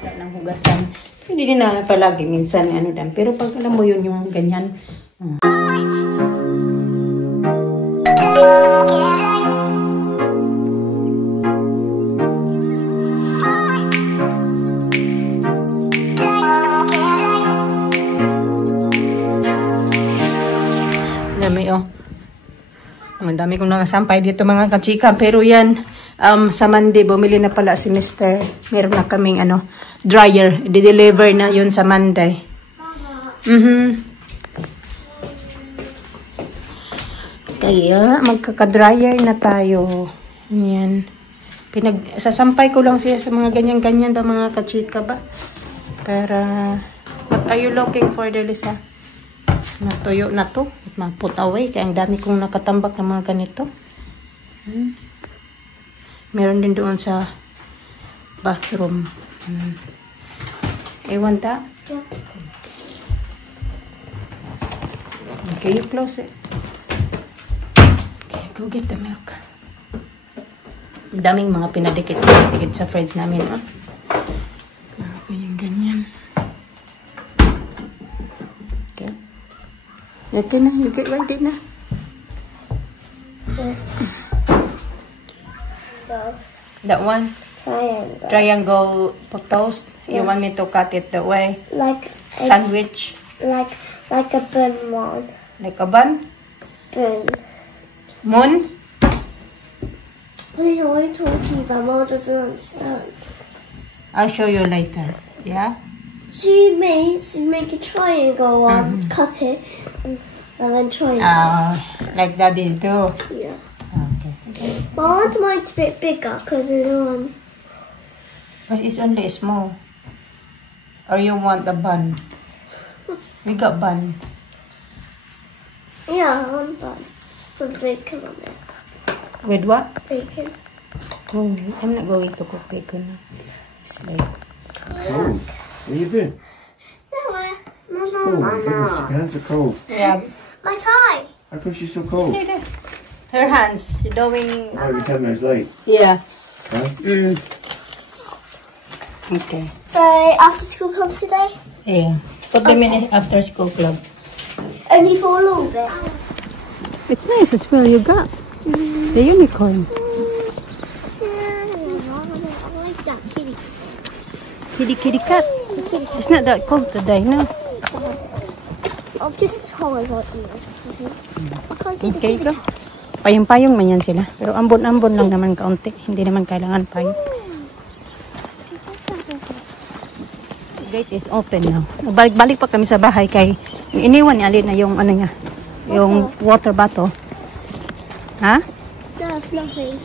Wala nang hugasan. Hindi din na palagi minsan ano dan. Pero pag alam mo yun yung ganyan. Dami oh. Ang dami kong nakasampay dito mga kachika. Pero yan, sa Monday, bumili na pala si Mr. Meron na kaming dryer. I-deliver na yun sa Monday. Kaya, magkaka-dryer na tayo. Yan. Sasampay ko lang siya sa mga ganyan-ganyan ba mga kachika ba? Para, what are you looking for, Delisa? Natuyo na to. Ma-put away. Kaya ang dami kong nakatambak ng mga ganito. Meron din doon sa bathroom. Ewan ta? Yeah. Okay, you close it. Okay, go get the milk. Ang daming mga pinadikit sa fridge namin. Ganyan. Okay. Ito na, you get ready na. That one? Triangle toast? Yeah. You want me to cut it that way? Like sandwich? Like a bun one. Like a bun? Bun. Moon? Please, what are you talking about? Mom doesn't understand. I'll show you later. Yeah? She make a triangle one, cut it, and then triangle. Like Daddy do? Yeah. Okay. But I want mine to be a bit bigger because it's only small. Or you want the bun? We got bun. Yeah, I want bun. With bacon on it. With what? Bacon. Oh, I'm not going to cook bacon now. It's late. Oh, where you been? Nowhere. No. Oh my goodness, your hands are cold. Yeah. My tie. How come she's so cold? Her hands doing. Oh, every time I was late. Yeah. Huh? Okay. So after school comes today? Yeah. Put them in after school club. Only for a little bit. It's nice as well. You got the unicorn. I like that Kitty cat. It's not that cold today, no? I'll just hold it like this. Okay, go. Payong-payong man yan sila. Pero ambon-ambon lang naman kaunti. Hindi naman kailangan payong. The gate is open now. Balik-balik pa kami sa bahay kay iniwan ni Alin na yung ano niya. Yung water bottle. Ha? That's nothing.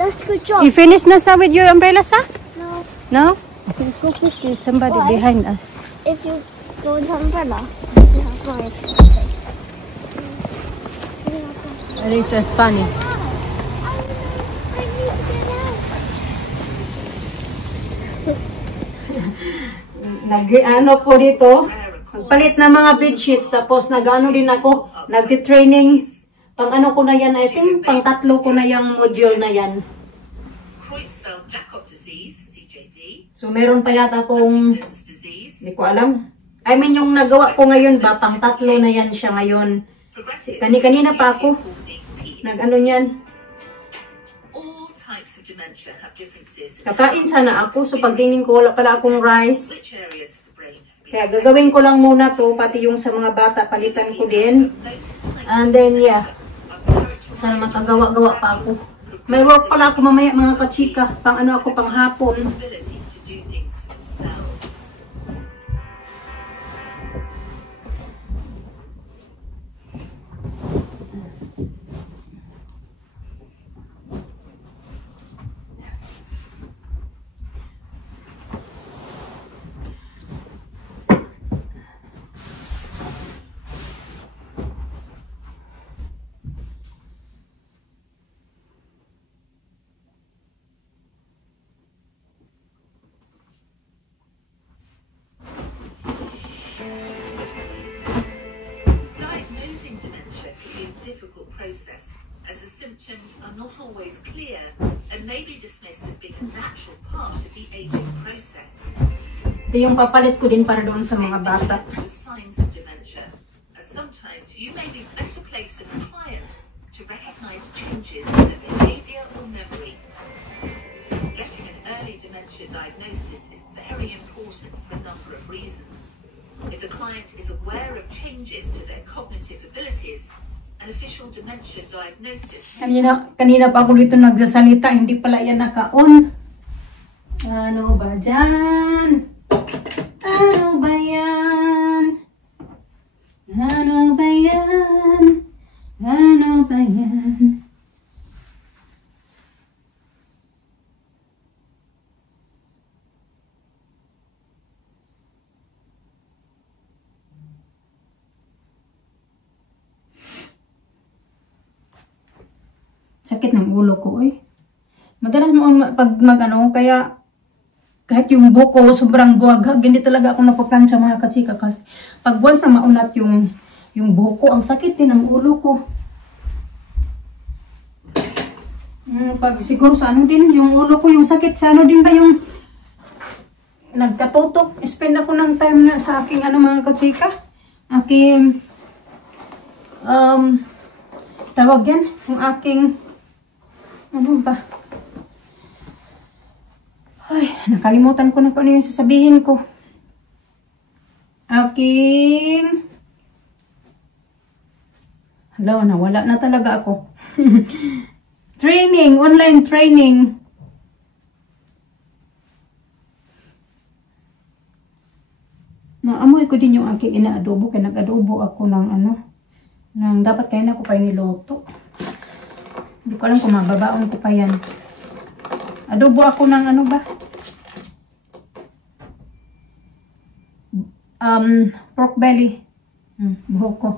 That's good job. You finished na sa with your umbrella, sa? No. No? Okay, let's go quick. There's somebody behind us. If you go with umbrella, you have mine. This is funny. Nag-ano ko dito, nagpalit na mga bedsheets, tapos nag-ano din ako, nag-training, pang ano ko na yan, I think, pang 3 ko na yung module na yan. So, meron pa yata akong, hindi ko alam. I mean, yung nagawa ko ngayon ba, pang 3 na yan siya ngayon. Kanina pa ako, nag-ano yan. Kakain sana ako, so pagtingin ko wala pala akong rice. Kaya gagawin ko lang muna to, pati yung sa mga bata, palitan ko din. And then, yeah. Sana makagawa-gawa pa ako. May work pala ako mamaya mga kachika. Pang ano ako, pang hapon. as the symptoms are not always clear and may be dismissed as being a natural part of the aging process. Ito yung papalit ko din para doon sa mga bata. The signs of dementia, as sometimes you may be better placed than a client to recognize changes in their behavior or memory. Getting an early dementia diagnosis is very important for a number of reasons. If the client is aware of changes to their cognitive abilities, an official dementia diagnosis... Kanina pa ako dito nagsasalita, hindi pala yan naka-on. Ano ba dyan? Ano ba yan? Ano ba yan? Ano ba yan? Sakit ng ulo ko, eh. Madalas mo pag mag-ano, kaya kahit yung buko sobrang buwag, hindi talaga ako napaplansya mga kachika kasi pag once na maunat yung buko, ang sakit din ng ulo ko. Pag siguro sa ano din, yung ulo ko, yung sakit sa ano din ba yung nagkatutok. Spend ako ng time na sa aking ano mga kachika. Aking tawag yan, yung aking ano ba? Ay, nakalimutan ko na kung ano yung sasabihin ko. Aking... Hello, nawala na talaga ako. Training, online training. Naamoy ko din yung aking inaadobo. Kaya nag-adobo ako ng ano. Dapat kaya na ako pa niluto. Hindi ko alam kung mababaon ko pa yan. Adobo ako ng ano ba? Pork belly. Buhok ko.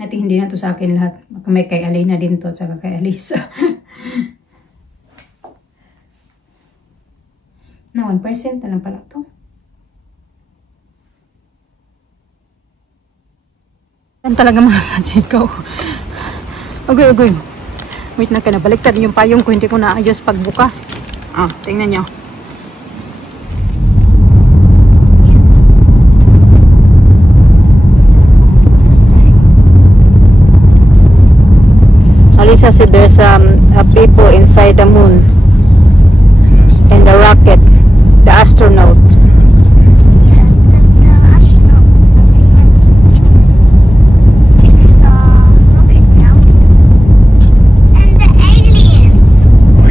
I think hindi na to sa akin lahat. May kay Alina din to, tsaka kay Alisa. Na 1% na lang pala to. Yan talaga mga kachikaw. Agoy. Wait na ka na. Baliktad yung payong ko. Hindi ko naayos pagbukas. Tingnan nyo. Alisa said there's people inside the moon. And the rocket. The astronaut.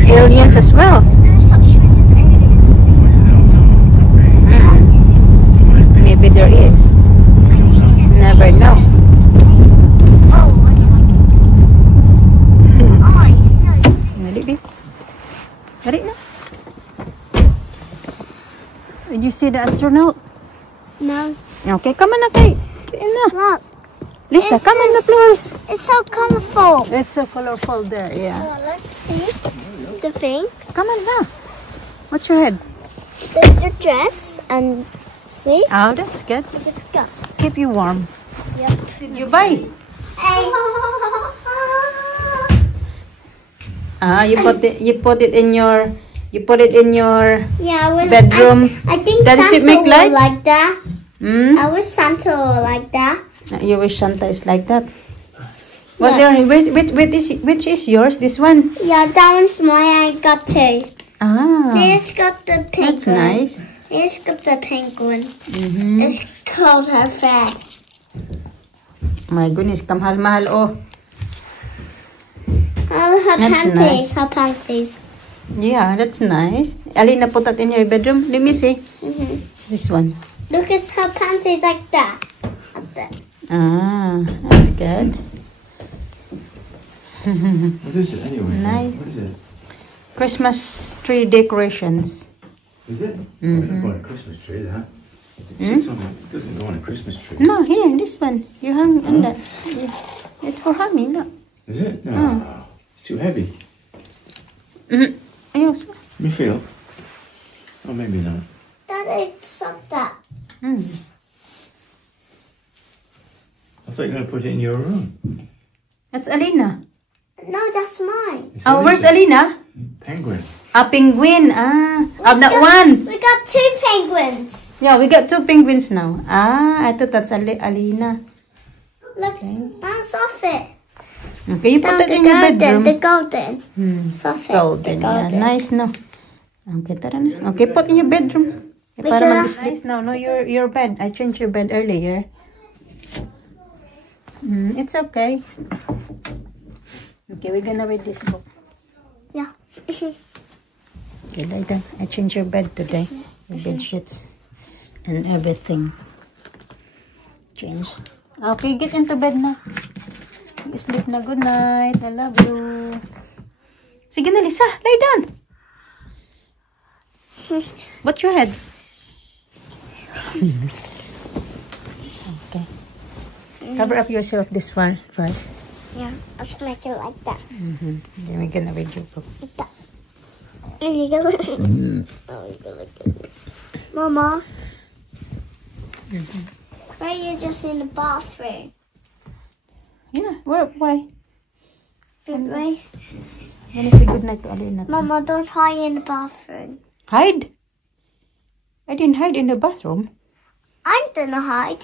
Aliens as well. Maybe there is. Never know. Dali na. Did you see the astronaut? No. Okay, come on na kay. Look. Lisa, come on na please. It's so colorful. It's so colorful there, yeah. Let's see the thing. Come on na. What's your head? There's the dress and see. Oh, that's good. The scarf. Keep you warm. Yep. Did you buy? You put it in your Yeah, bedroom. I think Does Santa it make will light? like that. Hmm? I wish Santa will like that. You wish Santa is like that. What Yeah. there? Which is yours? This one? Yeah, that one's mine. I got two. Here's got the pink That's one. nice. Here's got the pink one. Mm-hmm. It's called her friend. My goodness, kamahal-mahal oh. Oh, her That's panties. Her panties. Yeah, that's nice. Alina, put that in your bedroom. Let me see. This one. Look, it's her panties like that. Up there. That's good. What is it anyway? Nice. What is it? Christmas tree decorations. Is it? Oh, we don't go on a Christmas tree, that. It sits on it doesn't go on a Christmas tree. No, here, this one. You hang on that. It's for hanging, look. Is it? No. It's too heavy. Ayos. Let me feel. Oh, maybe not. Daddy, stop that. I thought you were going to put it in your room. That's Alina. No, that's mine. It's Oh, where's Alina. Alina? Penguin. Penguin. That one. We got 2 penguins. Yeah, we got 2 penguins now. I thought that's Alina. Look, Okay. that's Sophie. Okay, you put Now that in your bedroom. the golden. Sophie. Golden, yeah. Nice, no? Okay, tara na. Okay, put in your bedroom. Okay, para mag-nice now. No, your bed. I changed your bed earlier. It's okay. Okay, we're gonna read this book. Yeah. Okay, lie down. I changed your bed today. Your bed sheets and everything. Change. Okay, get into bed na. Sleep na. Good night. I love you. Sige na, Lisa. Lie down. What's your head? Okay. Cover up yourself this one first. Yeah, let's make it like that. Then we're gonna read your book. There you go. Mama, why are you just in the bathroom? Yeah, why? Why? When you say good night to Alina. Mama, don't hide in the bathroom. Hide? I didn't hide in the bathroom. I'm gonna hide.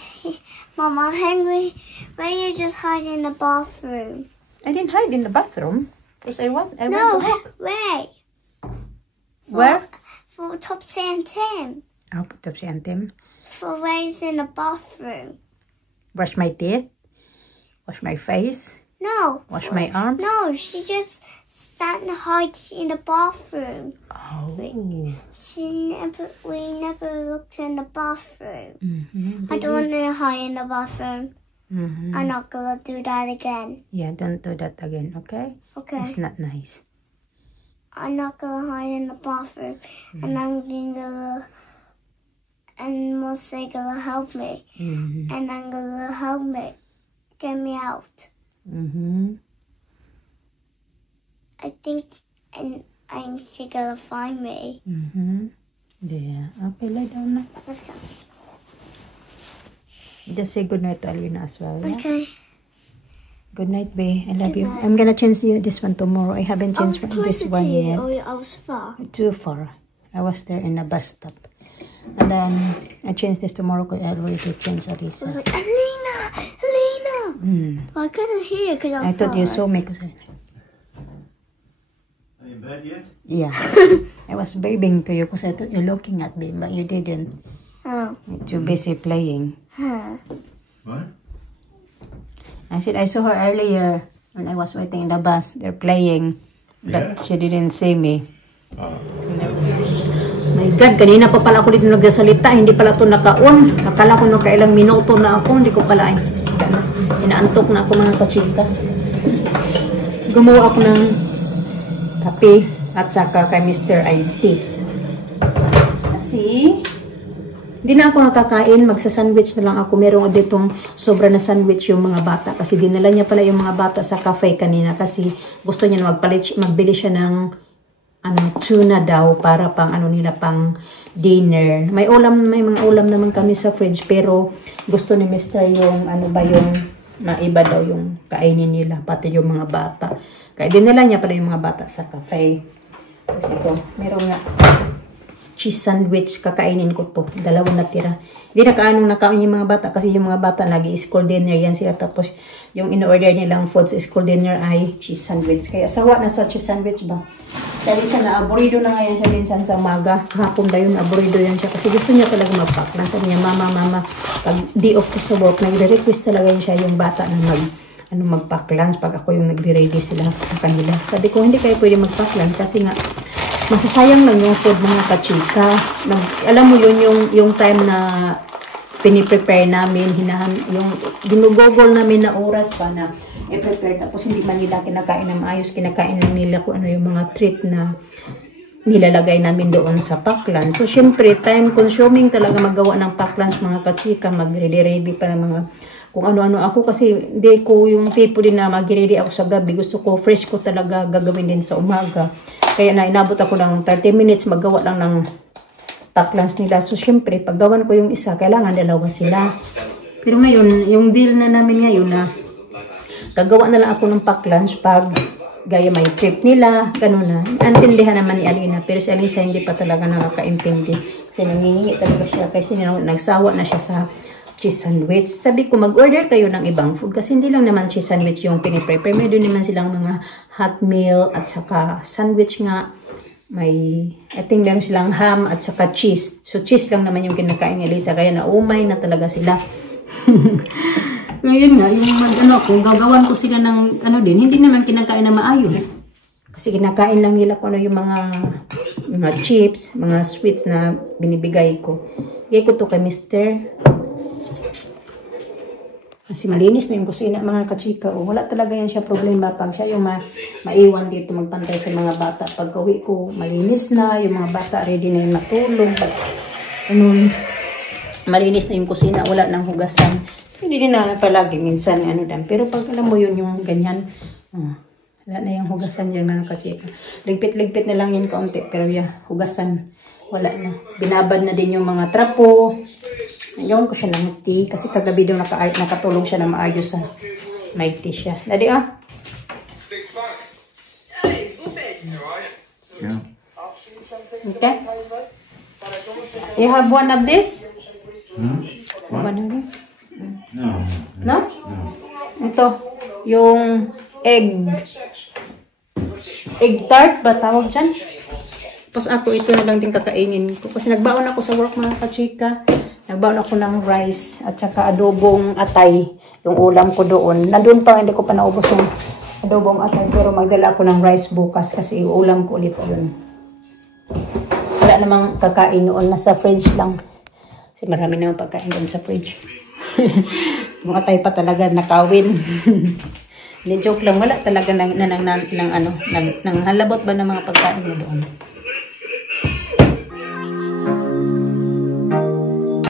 Mama, Henry, why are you just hide in the bathroom? I didn't hide in the bathroom. Because I went to walk. Wait. Where? For Topsy and Tim. I'll put up si Antem. For where's in the bathroom? Brush my teeth. Wash my face. No. Wash my arms. No, she just stand and hide in the bathroom. Oh. We never looked in the bathroom. Mm-hmm. I don't want to hide in the bathroom. Mm-hmm. I'm not gonna do that again. Yeah, don't do that again, okay? Okay. It's not nice. I'm not gonna hide in the bathroom, and I'm gonna, and Mosey gonna help me, and I'm gonna help me, get me out. I think, and I'm she gonna find me. Yeah. Okay, lie down na. Let's go. Just say good night to Alina as well, yeah? Okay. Good night, babe. I love you. I'm gonna change this one tomorrow. I haven't changed this one yet. Oh, I was far. Too far. I was there in the bus stop. And then I changed this tomorrow because I already changed I was Alisa. like, Alina! Well, I couldn't hear because I I was thought you far. saw me. Are you in bed yet? Yeah. I was waving to you because I thought you're looking at me, but you didn't. Oh. You're too busy playing. Huh. What? I said I saw her earlier when I was waiting in the bus. They're playing, but she didn't see me. My God, kanina pa pala ako dito nagsasalita. Hindi pala ito naka-on. Akala ko nakailang minuto na ako. Hindi ko pala inaantok na ako mga kachika. Gumawa ako ng kape at saka kay Mr. IT. Kasi hindi na ako nakakain, magsa-sandwich na lang ako. Meron ditong sobra na sandwich yung mga bata. Kasi dinala niya pala yung mga bata sa cafe kanina. Kasi gusto niya na magbili siya ng tuna daw para pang nila pang dinner. May mga ulam naman kami sa fridge. Pero gusto ni Mr. yung yung maiba daw yung kainin nila. Pati yung mga bata. Kaya dinala niya pala yung mga bata sa cafe. Tapos ito, meron nga cheese sandwich, kakainin ko to. 2 natira. Hindi nakain yung mga bata kasi yung mga bata nag-i-school dinner yan sila. Tapos yung in-order nilang food sa school dinner ay cheese sandwich. Kaya sawa na sa cheese sandwich ba? Dahil na aburido na ngayon siya minsan sa umaga. Hapon ba yun, aburido yan siya. Kasi gusto niya talaga mag-pack. Sabi niya, mama, pag di off ko sa work, nag-request talaga siya yung bata na mag-pack lunch pag ako yung nagre-ready sila sa kanila. Sabi ko, hindi kayo pwede mag-pack lunch kasi nga masasayang lang yung food mga kachika. Alam mo yun, yung time na piniprepare namin, yung ginugogol namin na oras pa na i-prepare. Tapos hindi man nila kinakain na maayos, kinakain lang nila kung ano yung mga treat na nilalagay namin doon sa pack lunch. So, syempre, time consuming talaga magawa ng pack lunch mga kachika, mag-ready pa ng mga kung ano-ano. Ako kasi, hindi ko yung tipo din na mag-ready ako sa gabi. Gusto ko, fresh ko talaga gagawin din sa umaga. Kaya na inabot ako ng 30 minutes, magawa lang ng pack lunch nila. So, syempre, paggawan ko yung isa, kailangan 2 sila. Pero ngayon, yung deal na namin ngayon na gagawa na lang ako ng pack lunch pag gaya may trip nila, ganun na. Antindihan naman ni Alina, pero si Alisa hindi pa talaga nakakaintindi. Kasi nangingi talaga siya, kasi nagsawa na siya sa cheese sandwich. Sabi ko, mag-order kayo ng ibang food, kasi hindi lang naman cheese sandwich yung piniprepare. May doon naman silang mga hot meal, at saka sandwich nga. May, I think meron silang ham, at saka cheese. So, cheese lang naman yung kinakain ni Alisa, kaya naumay na talaga sila. Ngayon nga, yung kung gagawan ko sila ng din, hindi naman kinakain na maayos. Kasi kinakain lang nila kung yung mga chips, mga sweets na binibigay ko. Bigay ko to kay Mr. Kasi malinis na yung kusina, mga kachika. Wala talaga yan siya problema. Pag siya yung maiwan dito, magpantay sa mga bata. Pag uwi ko, malinis na. Yung mga bata ready na yung matulog. Malinis na yung kusina, wala nang hugasan. Hindi din na palagi minsan dan. Pero pag alam mo yun yung ganyan, wala na yung hugasan dyan mga kachika. Ligpit-ligpit na lang yun kaunti. Pero hugasan, wala na. Binabad na din yung mga trapo. Ngayon ko siya ng tea. Kasi kagabi daw nakatulog siya na maayos sa may tea siya. Daddy, Yeah. Okay. You have one of this? What? One of this? No. No? Ito, yung egg tart ba tawag dyan? Tapos ako ito na lang din kakainin ko. Kasi nagbaon ako sa work mga kachika. Nagbaon ako ng rice at saka adobong atay. Yung ulam ko doon. Nandun pa, hindi ko pa naubos yung adobong atay. Pero magdala ako ng rice bukas kasi yung ulam ko ulit yun. Wala namang kakain noon. Nasa fridge lang. Kasi marami namang pagkain doon sa fridge. Mga atay pa talaga nakawin. Hindi, joke lang. Wala talaga nang halabot ba ng mga pagkain mo doon.